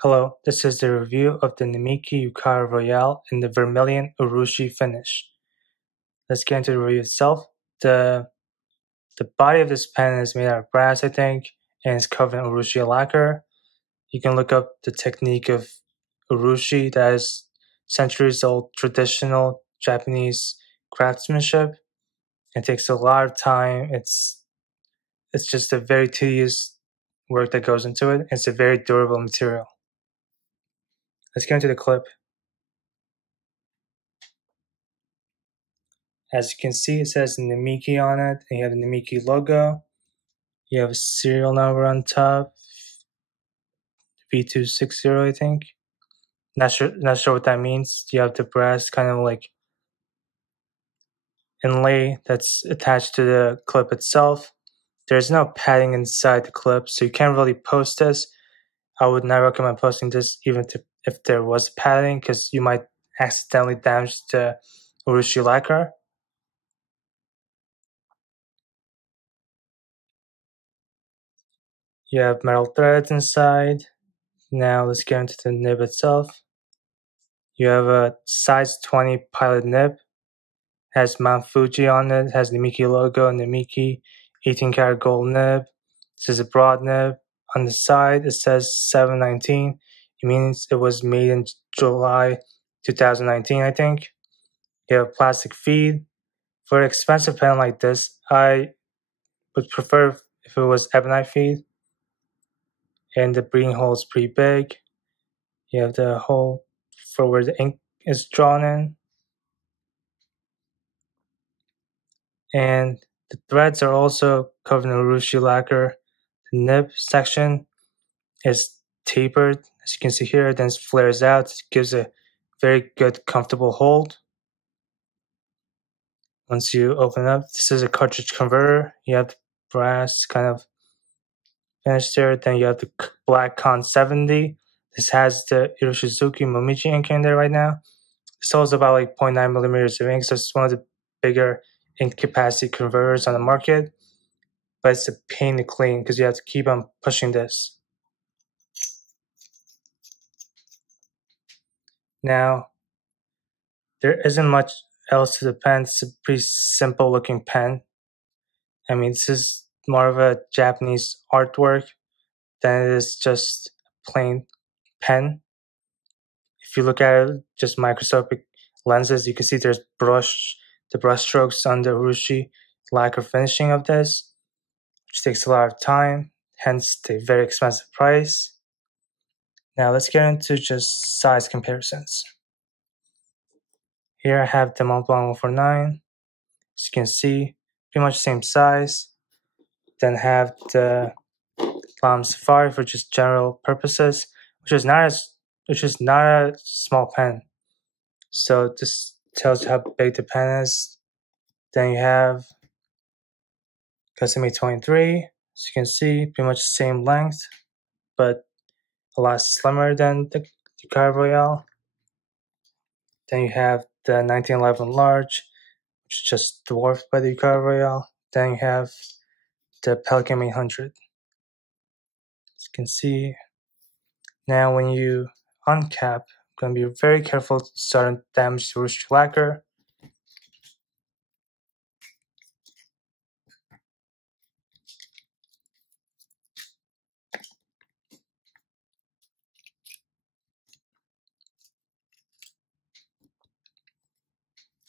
Hello, this is the review of the Namiki Yukari Royale in the Vermillion Urushi finish. Let's get into the review itself. The body of this pen is made out of brass, I think, and it's covered in Urushi lacquer. You can look up the technique of Urushi, that is centuries-old traditional Japanese craftsmanship. It takes a lot of time. It's just a very tedious work that goes into it. It's a very durable material. Let's get into the clip. As you can see, it says Namiki on it, and you have the Namiki logo. You have a serial number on top, V260, I think. Not sure what that means. You have the brass kind of like inlay that's attached to the clip itself. There's no padding inside the clip, so you can't really post this. I would not recommend posting this even if there was padding, because you might accidentally damage the Urushi lacquer. You have metal threads inside. Now let's get into the nib itself. You have a size 20 pilot nib. Has Mount Fuji on it. Has Namiki logo, Namiki 18 karat gold nib. This is a broad nib. On the side it says 719. It means it was made in July 2019, I think. You have a plastic feed. For an expensive pen like this, I would prefer if it was ebonite feed. And the breathing hole is pretty big. You have the hole for where the ink is drawn in. And the threads are also covered in Urushi lacquer. The nib section is tapered, as you can see here, then it flares out. It gives a very good, comfortable hold. Once you open it up, this is a cartridge converter. You have the brass kind of finished there. Then you have the black Con 70. This has the Iroshizuki Momiji ink in there right now. This holds about like 0.9 millimeters of ink, so it's one of the bigger ink capacity converters on the market. But it's a pain to clean because you have to keep on pushing this. Now, there isn't much else to the pen. It's a pretty simple looking pen. I mean, this is more of a Japanese artwork than it is just a plain pen. If you look at it, just microscopic lenses, you can see there's the brush strokes on the Urushi lacquer finishing of this, which takes a lot of time, hence the very expensive price. Now let's get into just size comparisons. Here I have the Mont Blanc 149. As you can see, pretty much the same size. Then have the Lime Safari for just general purposes, which is not a small pen. So this tells you how big the pen is. Then you have Custom 23. As you can see, pretty much the same length, but a lot slimmer than the Yukari Royale. Then you have the 1911 large, which is just dwarfed by the Yukari Royale. Then you have the Pelican 800. As you can see, now when you uncap, I'm going to be very careful so I don't damage the Urushi lacquer.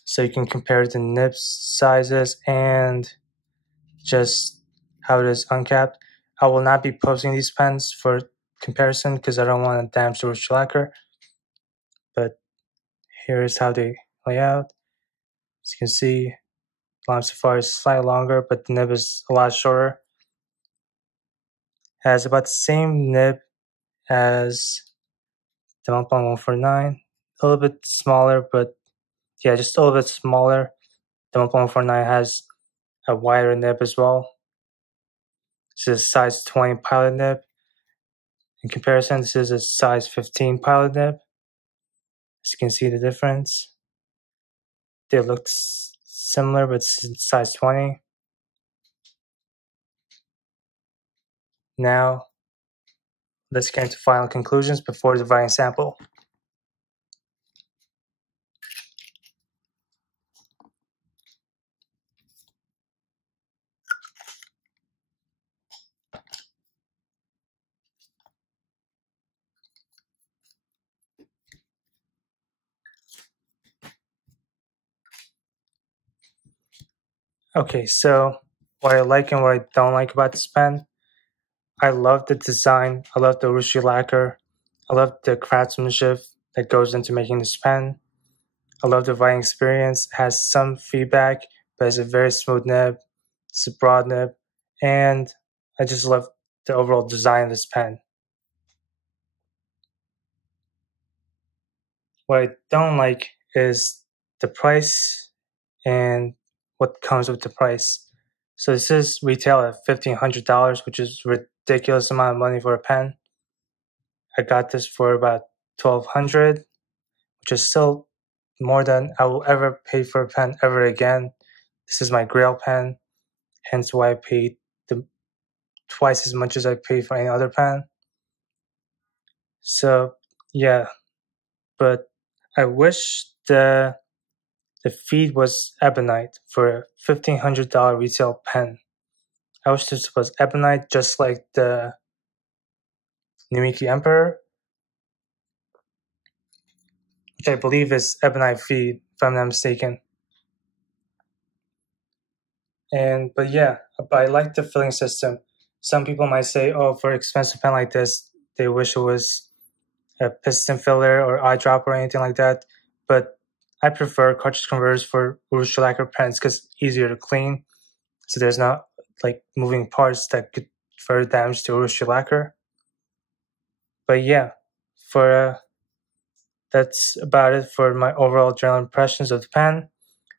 So you can compare the nib sizes and just how it is uncapped. I will not be posting these pens for comparison because I don't want to damage the Urushi lacquer. But here is how they lay out. As you can see, Lime Safari is slightly longer, but the nib is a lot shorter. Has about the same nib as the Mont Blanc 149. A little bit smaller, but yeah, just a little bit smaller. The Mont Blanc 149 has a wider nib as well. This is a size 20 pilot nib. In comparison, this is a size 15 pilot nib. As you can see the difference. They look similar, but it's size 20. Now, let's get into final conclusions before the writing sample. Okay, so what I like and what I don't like about this pen. I love the design. I love the Urushi lacquer. I love the craftsmanship that goes into making this pen. I love the writing experience. It has some feedback, but it's a very smooth nib. It's a broad nib. And I just love the overall design of this pen. What I don't like is the price and what comes with the price. So this is retail at $1,500, which is a ridiculous amount of money for a pen. I got this for about $1,200, which is still more than I will ever pay for a pen ever again. This is my Grail pen, hence why I paid twice as much as I paid for any other pen. So yeah, but I wish the feed was ebonite for a $1,500 retail pen. I wish this was ebonite, just like the Namiki Emperor, which I believe is ebonite feed, if I'm not mistaken. But yeah, but I like the filling system. Some people might say, oh, for an expensive pen like this, they wish it was a piston filler or eyedropper or anything like that. But I prefer cartridge converters for Urushi lacquer pens because it's easier to clean. So there's not like moving parts that could further damage the Urushi lacquer. But yeah, for that's about it for my overall general impressions of the pen.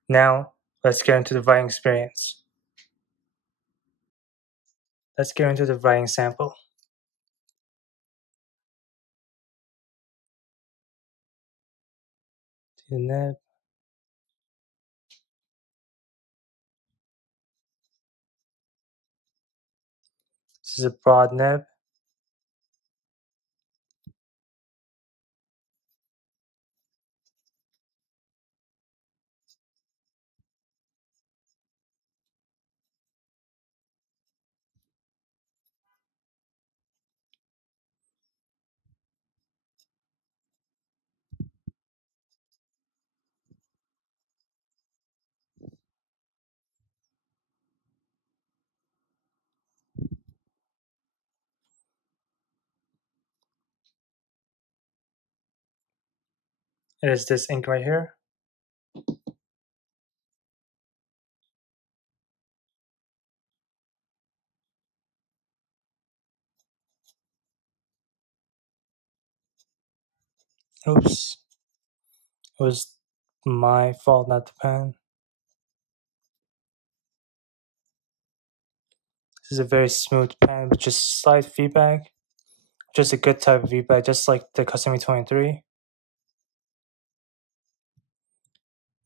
Now let's get into the writing experience. Let's get into the writing sample. The nib. This is a broad nib. It is this ink right here. Oops. It was my fault, not the pen. This is a very smooth pen with just slight feedback. Just a good type of feedback, just like the Custom 23.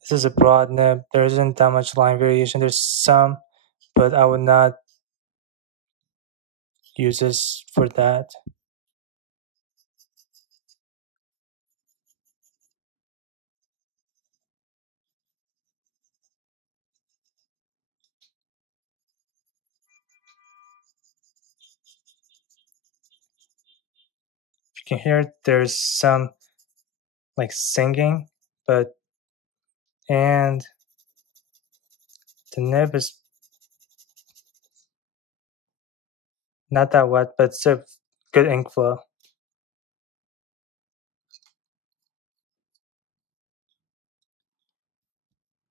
This is a broad nib. There isn't that much line variation. There's some, but I would not use this for that. If you can hear, there's some like singing, but and the nib is not that wet, but it's a good ink flow.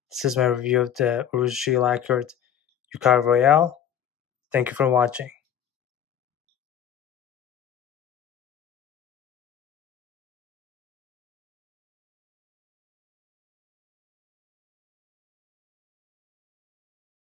This is my review of the Urushi Lacquered Yukari Royale. Thank you for watching.